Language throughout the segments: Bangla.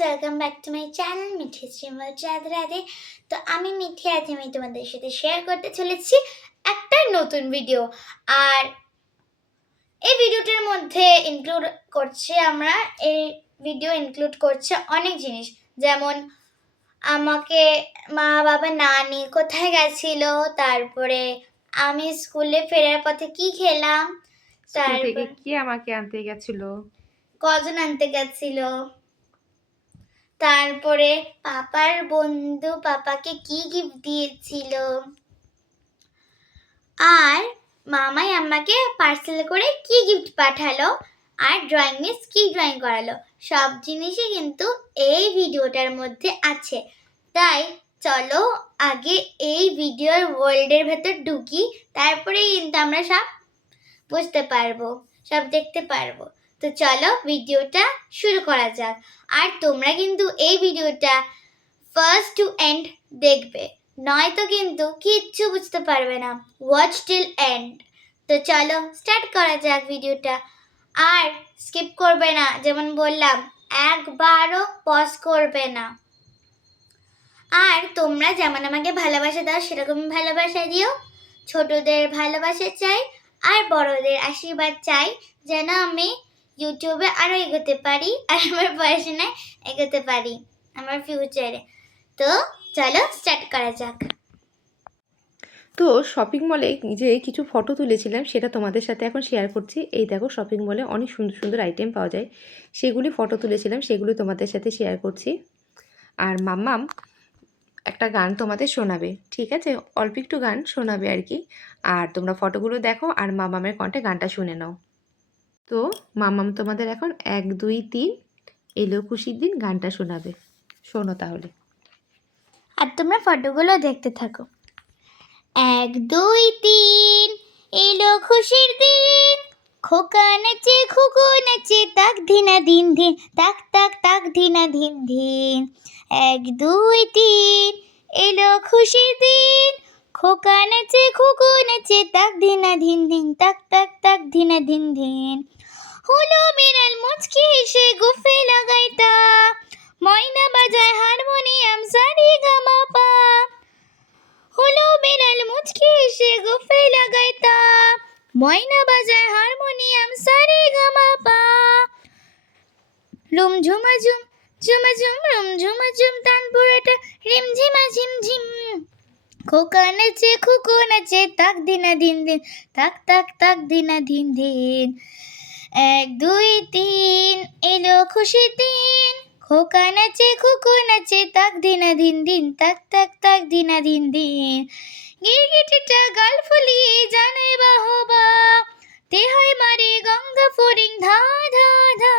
Welcome back to my channel Mithi Shrimal Radhe Radhe. তো আমি মিঠি, আজ আমি তোমাদের সাথে শেয়ার করতে চলেছি একটা নতুন ভিডিও। আর এই ভিডিওটার মধ্যে ইনক্লুড করছে অনেক জিনিস, যেমন আমাকে মা বাবা নানি কোথায় গেছিল, তারপরে আমি স্কুলে ফেরার পথে কি খেলাম, স্কুল থেকে কি আমাকে আনতে গেছিল, কজন আনতে গেছিল, তারপরে পাপার বন্ধু পাপাকে কি গিফট দিয়েছিল, আর মামাই আমাকে পার্সেল করে কি গিফট পাঠালো, আর ড্রয়িং মিস কি ড্রয়িং করালো, সব জিনিসই কিন্তু এই ভিডিওটার মধ্যে আছে। তাই চলো আগে এই ভিডিওর ওয়ার্ল্ডের ভেতর ঢুকি, তারপরে কিন্তু আমরা সব বুঝতে পারবো, সব দেখতে পারবো। তো চলো ভিডিওটা শুরু করা যাক। আর তোমরা কিন্তু এই ভিডিওটা ফার্স্ট টু এন্ড দেখবে, নয়তো কিন্তু কিচ্ছু বুঝতে পারবে না। Watch till and. তো চলো স্টার্ট করা যাক ভিডিওটা। আর স্কিপ করবে না, যেমন বললাম একবারও পজ করবে না। আর তোমরা যেমন আমাকে ভালোবাসা দাও সেরকমই ভালোবাসা দিও। ছোটদের ভালোবাসা চাই আর বড়দের আশীর্বাদ চাই, যেন আমি ইউটিউবে আরও এগোতে পারি আর আমার পড়াশোনায় এগোতে পারি আমার ফিউচারে। তো চলো স্টার্ট করা যাক। তো শপিং মলে যে কিছু ফটো তুলেছিলাম সেটা তোমাদের সাথে এখন শেয়ার করছি। এই দেখো, শপিং মলে অনেক সুন্দর সুন্দর আইটেম পাওয়া যায়, সেগুলি ফটো তুলেছিলাম, সেগুলি তোমাদের সাথে শেয়ার করছি। আর মাম্মাম একটা গান তোমাদের শোনাবে, ঠিক আছে? অল্প একটু গান শোনাবে আর কি। আর তোমরা ফটোগুলো দেখো আর মাম্মামের কণ্ঠে গানটা শুনে নাও। তো মাম্মাম তোমাদের এখন 1 2 3 এলো খুশির দিন গানটা শোনাবে, শোনো তাহলে। আর তোমরা ফটোগুলো দেখতে থাকো। 1 2 3 এলো খুশির দিন, খোকা নাচে খুকু নাচে, তাক ধিনা দিন ধিন, তাক তাক তাক ধিনা ধিন ধিন। 1 2 3 এলো খুশির দিন, খোকা নাচে খুকু নাচে, তাক ধিনা ধিন ধিন, তাক তাক তাক ধিনা ধিন ধিন। হলো বিড়াল মুচকি হেসে গুফে লাগাই তা, ময়না বাজায় হারমোনিয়াম সারি গামা পা। হলো বিড়াল মুচকি হেসে গুফে লাগাই তা, ময়না বাজায় হারমোনিয়াম সারি গামা পা। লুম ঝুমা ঝুম ঝুমা ঝুম লুম ঝুমা ঝুম, তানপুরাটা রিম ঝিমা ঝিম ঝিম। খোকা নাচে খুকু নাচে, তাক দিনা দিন দিন, তাক তাক তাক দিনা দিন দিন। 1 2 3 এলো খুশির দিন, খোকা নাচে খুকু নাচে, তাক দিনা দিন দিন, তাক তাক তাক দিনা দিন দিন। গিরগিটিটা গাল ফুলিয়ে জানাই বাহবা, তে হয় মারে গঙ্গা ফরিং ধা ধা ধা।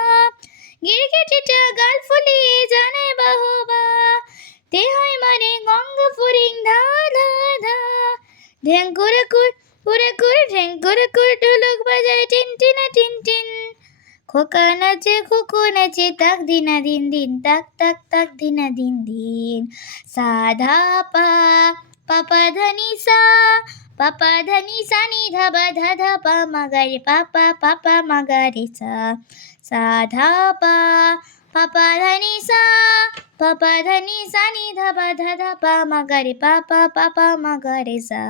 গিরগিটিটা গাল ফুলিয়ে জানাই বাহবা, তে হয় মারে গঙ্গা ফরিং ধা ধা ধা। ঢ্যাং করে কুর করে কুর, ঢ্যাং করে কুর, ঢোলক বাজায় টিন টিনা টিন টিন। খোকা নাচে খুকু নাচে, তাক দিনা দিন দিন, তাক তাক তাক দিনা দিন দিন। সা ধা পা, পাপা ধানি সা, পাপা ধানি সা নি ধা বা ধা ধা পা মা গা রে, পাপা পাপা মা গা রে সা। সা ধা পা, পাপা ধানি সা, পাপা ধানি সা নি ধা বা ধা ধা পা মা গা রে, পাপা পাপা মা গা রে সা।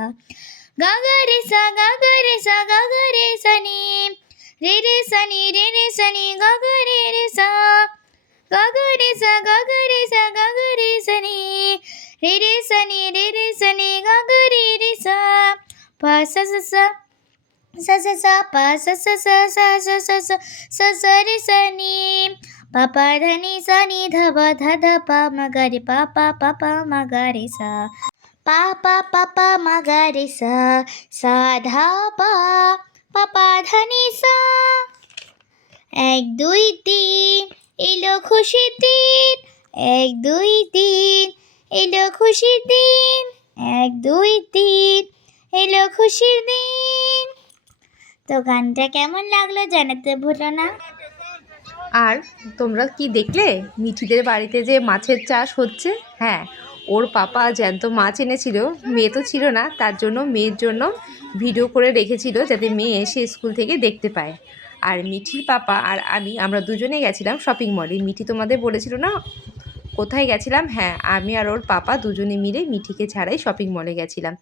গা গা রে সা, গা গা রে সা, গা গা রে সা নি, রে রে সা নি, রে রে সা নি, গা গা রে রে সা। গা গা রে সা, গা গা রে সা, গা গা রে সা নি, রে রে সা নি, রে রে সা নি, গা গা রে রে সা। পা সা সা সা, সা সা সা, পা সা সা সা, সা সা সা সা, সা সা রে সা নি। পাপা ধানি সা নি ধা বা ধা ধা পা মা গা রে, পাপা পাপা মা গা রে সা। পাপা পাপা মা গা রে সা। সা ধা পা, পাপা ধানি সা। 1 2 3 এলো খুশির দিন, 1 2 3 এলো খুশির দিন, 1 2 3 এলো খুশির দিন। তো গানটা কেমন লাগলো জানাতে ভুলো না। আর তোমরা কি দেখলে মিঠিদের বাড়িতে যে মাছের চাষ হচ্ছে? হ্যাঁ, ওর পাপা জ্যান্ত মাছ এনেছিল, মেয়ে তো ছিল না, তার জন্য মেয়ের জন্য ভিডিও করে রেখেছিল যাতে মেয়ে এসে স্কুল থেকে দেখতে পায়। আর মিঠির পাপা আর আমরা দুজনেই গেছিলাম শপিং মলে। মিঠি তোমাদের বলেছিল না কোথায় গেছিলাম? হ্যাঁ, আমি আর ওর পাপা দুজনে মিলে মিঠিকে ছাড়াই শপিং মলে গেছিলাম।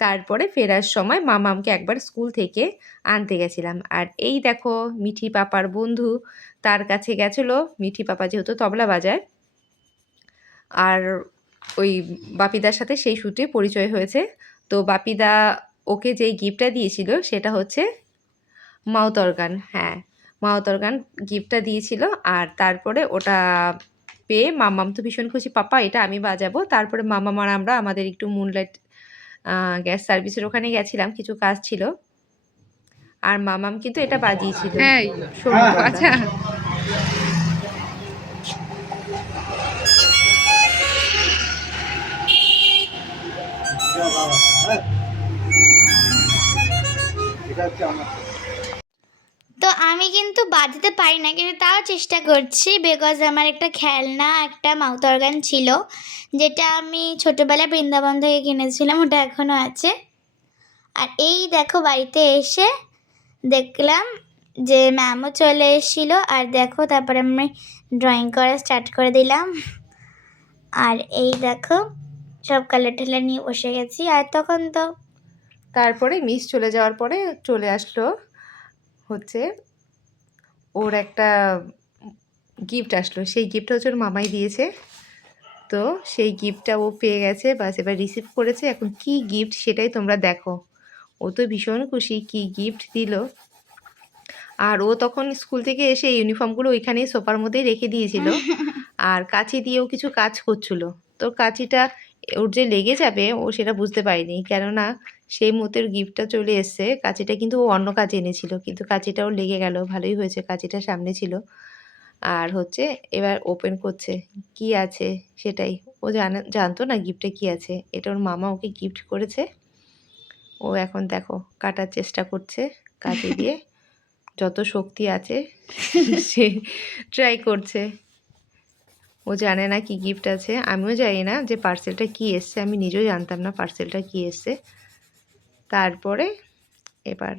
তারপরে ফেরার সময় মামামকে একবার স্কুল থেকে আনতে গেছিলাম। আর এই দেখো মিঠি পাপার বন্ধু, তার কাছে গেছিলো। মিঠি পাপা যেহেতু তবলা বাজায়, আর ওই বাপিদার সাথে সেই সূত্রে পরিচয় হয়েছে। তো বাপিদা ওকে যেই গিফটটা দিয়েছিল সেটা হচ্ছে মাউথ অর্গান। হ্যাঁ, মাউথ অর্গান গিফটটা দিয়েছিল। আর তারপরে ওটা পেয়ে মামাম তো ভীষণ খুশি, পাপা এটা আমি বাজাবো। তারপরে মামাম আর আমরা আমাদের একটু মুনলাইট গ্যাস সার্ভিসের ওখানে গেছিলাম, কিছু কাজ ছিল। আর মামাম কিন্তু এটা বাজিয়েছিল। হ্যাঁ শোনো তোমরা। আচ্ছা তো আমি কিন্তু বাজাতে পারি না, কিন্তু তাও চেষ্টা করছি, বিকজ আমার একটা খেলনা একটা মাউথ অর্গান ছিল, যেটা আমি ছোটোবেলায় বৃন্দাবন থেকে কিনেছিলাম, ওটা এখনও আছে। আর এই দেখো বাড়িতে এসে দেখলাম যে ম্যামও চলে এসেছিলো, আর দেখো তারপরে আমি ড্রয়িং করা স্টার্ট করে দিলাম। আর এই দেখো সব কালার টালার নিয়ে বসে গেছি। আর তখন তো তারপরে মিস চলে যাওয়ার পরে চলে আসলো হচ্ছে ওর একটা গিফট আসলো। সেই গিফটটা হচ্ছে ওর মামাই দিয়েছে। তো সেই গিফটটা ও পেয়ে গেছে, বাস এবার রিসিভ করেছে। এখন কি গিফট সেটাই তোমরা দেখো। ও তো ভীষণ খুশি, কি গিফট দিল। আর ও তখন স্কুল থেকে এসে ইউনিফর্মগুলো ওইখানেই সোফার মধ্যেই রেখে দিয়েছিল। আর কাঁচি দিয়েও কিছু কাজ করছিল। তো কাঁচিটা ওর যে লেগে যাবে ও সেটা বুঝতে পারেনি, কেননা সেই মুহূর্তে ওর গিফটটা চলে এসছে। কাঁচিটা কিন্তু ও অন্য কাজে এনেছিল, কিন্তু কাঁচিটা ওর লেগে গেল। ভালোই হয়েছে, কাঁচিটা সামনে ছিল। আর হচ্ছে এবার ওপেন করছে কি আছে সেটাই। ও জানতো না গিফটে কি আছে। এটা ওর মামা ওকে গিফট করেছে। ও এখন দেখো কাটার চেষ্টা করছে কাঁচি দিয়ে, যত শক্তি আছে সে ট্রাই করছে। ও জানে না কি গিফট আছে, আমিও জানি না যে পার্সেলটা কি এসছে, আমি নিজেও জানতাম না পার্সেলটা কি এসছে। তারপরে এবার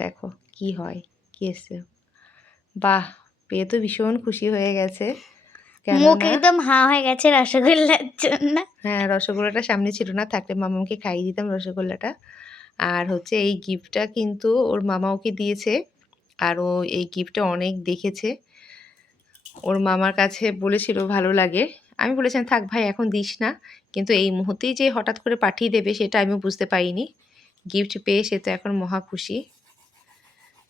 দেখো কি হয়, কি এসছে। বাহ, পেয়ে তো ভীষণ খুশি হয়ে গেছে, মুখ কেননা একদম হাঁ হয়ে গেছে রসগোল্লার জন্য। হ্যাঁ, রসগোল্লাটা সামনে ছিল না, থাকলে মামাকে খাইয়ে দিতাম রসগোল্লাটা। আর হচ্ছে এই গিফটটা কিন্তু ওর মামা ওকে দিয়েছে। আর ও এই গিফটটা অনেক দেখেছে, ওর মামার কাছে বলেছিল ভালো লাগে। আমি বলেছিলাম থাক ভাই এখন দিস না, কিন্তু এই মুহূর্তেই যে হঠাৎ করে পাঠিয়ে দেবে সেটা আমি বুঝতে পারিনি। গিফট পেয়ে সে তো এখন মহা খুশি,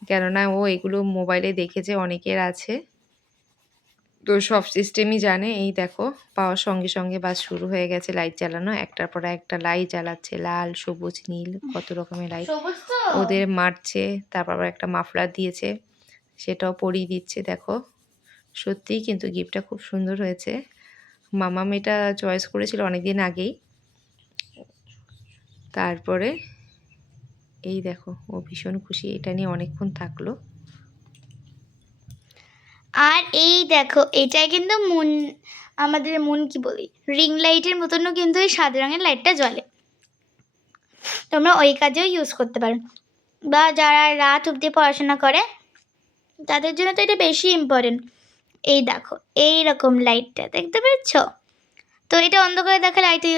কেননা ও এগুলো মোবাইলে দেখেছে অনেকের আছে, তো সব সিস্টেমই জানে। এই দেখো পাওয়ার সঙ্গে সঙ্গে বাস শুরু হয়ে গেছে লাইট জ্বালানো, একটার পর একটা লাইট জ্বালাচ্ছে, লাল সবুজ নীল কত রকমের লাইট ওদের মারছে। তারপর আবার একটা মাফলার দিয়েছে, সেটাও পরিয়ে দিচ্ছে। দেখো সত্যিই কিন্তু গিফটটা খুব সুন্দর হয়েছে। মামাম এটা চয়েস করেছিল অনেক দিন আগেই। তারপরে এই দেখো ও ভীষণ খুশি, এটা নিয়ে অনেকক্ষণ থাকলো। আর এই দেখো এটাই কিন্তু মুন, আমাদের মুন কি বলি, রিং লাইটের মতনও কিন্তু এই সাদা রঙের লাইটটা জ্বলে, তোমরা ওই কাজেও ইউজ করতে পারো। বা যারা রাত অবধি পড়াশোনা করে তাদের জন্য তো এটা বেশি ইম্পর্টেন্ট। এই দেখো এই রকম লাইটটা দেখতে পাচ্ছ, তো এটা অন্ধকারে দেখালে হয়তো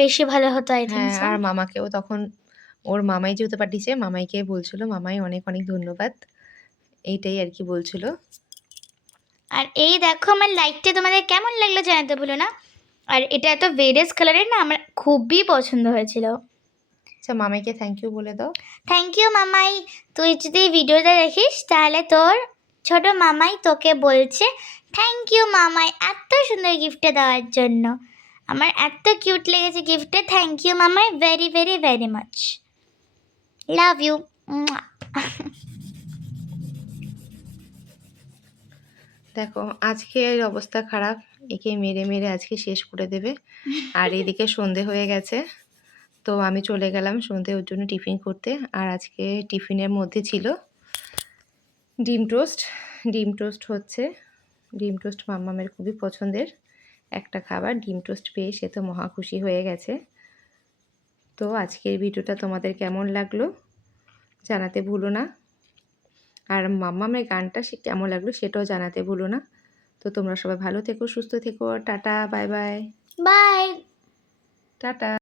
বেশি ভালো হতো আই থিঙ্ক। হ্যাঁ, আর মামাকেও তখন ওর মামাই যেহেতু পাঠিয়েছে মামাইকে বলছিল মামাই অনেক অনেক ধন্যবাদ, এইটাই আর কি বলছিল। আর এই দেখো আমার লাইটটা তোমাদের কেমন লাগলো জানাতে ভুলো না। আর এটা এত ভেরিয়াস কালারের না, আমার খুবই পছন্দ হয়েছিল। আচ্ছা মামাইকে থ্যাংক ইউ বলে দাও। থ্যাংক ইউ মামাই, তুই যদি ভিডিওটা দেখিস তাহলে তোর ছোট মামাই তোকে বলছে থ্যাংক ইউ মামাই এত সুন্দর গিফটটা দেওয়ার জন্য। আমার এত কিউট লেগেছে গিফটে, থ্যাংক ইউ মামাই, very very very much, love you. দেখো আজকের অবস্থা খারাপ, একে মেরে মেরে আজকে শেষ করে দেবে। আর এদিকে সন্ধে হয়ে গেছে, তো আমি চলে গেলাম সন্ধে ওর জন্য টিফিন করতে। আর আজকে টিফিনের মধ্যে ছিল ডিম টোস্ট। ডিম টোস্ট হচ্ছে, ডিম টোস্ট মাম্মামের খুবই পছন্দের একটা খাবার। ডিম টোস্ট পেয়ে সে তো মহা খুশি হয়ে গেছে। তো আজকের ভিডিওটা তোমাদের কেমন লাগলো জানাতে ভুলো না। আর মাম্মামের গানটা সে কেমন লাগলো সেটাও জানাতে ভুলো না। তো তোমরা সবাই ভালো থেকো, সুস্থ থেকো। টাটা, বাই বাই। বাই। টাটা।